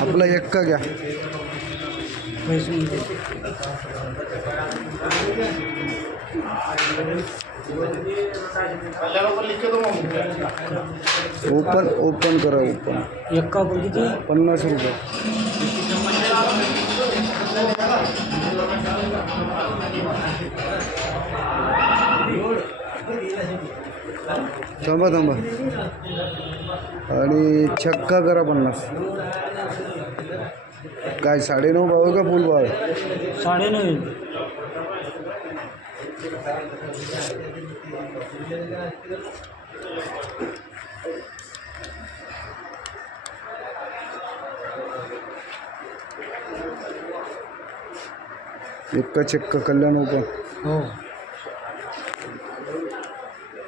आपला एक्का घ्या open open करा ओपन। किती पन्नास रुपये। थांबा थांबा. आणि छक्का करा पन्नास. काय साडेनऊ भाव आहे का फुल भाव आहे? साडे नऊ एक्का चक्का कल्याण ओपन हो.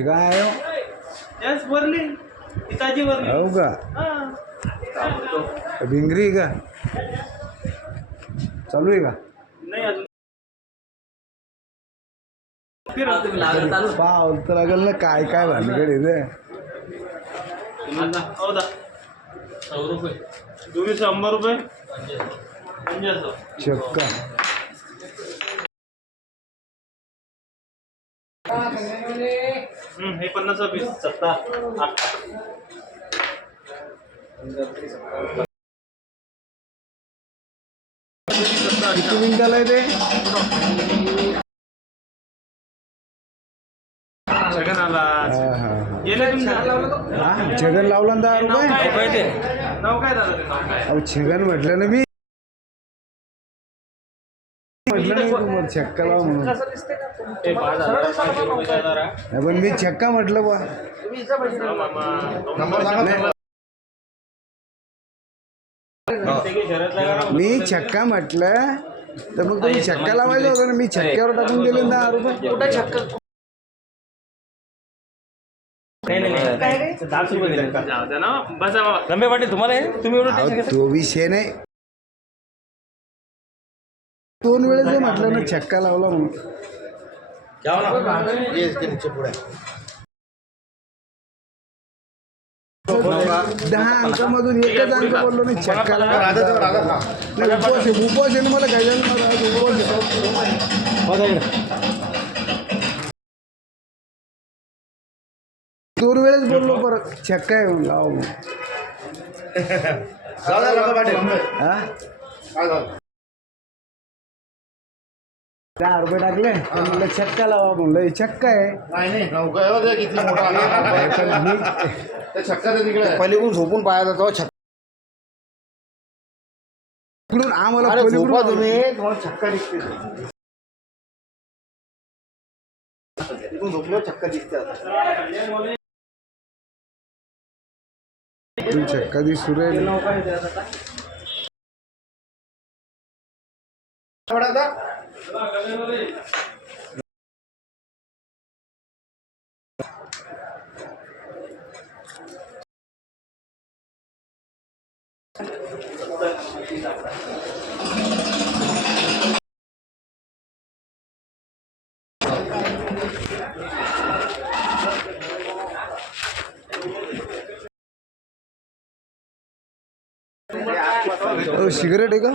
काय आहे हो? वरली. वरली. हो का? हा. भिंगरी का? चालू आहे का? नाही अजून. फिर तर लागेल ना काय काय भानगड आहे हो दा. तुम्ही शंभर रुपये. चक्का पन्नास पीस सत्ता आठ. किती मिनिटाला आहे ते सगळं आला गेले तुम्ही? हा छगन लावला ना दहा रुपये नाव काय झालं ते नाव काय? अहो छगन म्हटलं ना मी. छक्का लावा म्हणून. नाही, पण मी छक्का म्हटलं बा. हा. मी छक्का म्हटलं तर मग तुम्ही छक्का लावायला होता ना मी छक्क्यावर टाकून दिले ना दहा रुपये. दहाच रुपये पाटील तुम्हाला हे? तुम्ही एवढं अहो, तो विषय नाही. दोन वेळेस जर म्हटलं ना छक्का लावला म्हणून. दहा अंकामधून एकच अंक बोललो नाही छक्का लावला. नाही, उपवास आहे उपवास आहे ना मला काय झालं माझा आज उपवास आहे. दोन वेळेस बोललो परत छक्का आहे लाव म्हणून. हा? दहा रुपये टाकले? म्हणलं छक्का लावा म्हणलं. हे छक्का आहे. पलीकडून झोपून पाहायचा तो छक्का. इकडून आम्हाला अरे पलीकडून झोपा तुम्ही. तुम्हाला छक्का दिसते छक्का दिसते आता. तुम्ही छक्का दिसू राहिले. 来，这边坐里。अहो, सिगरेट आहे का?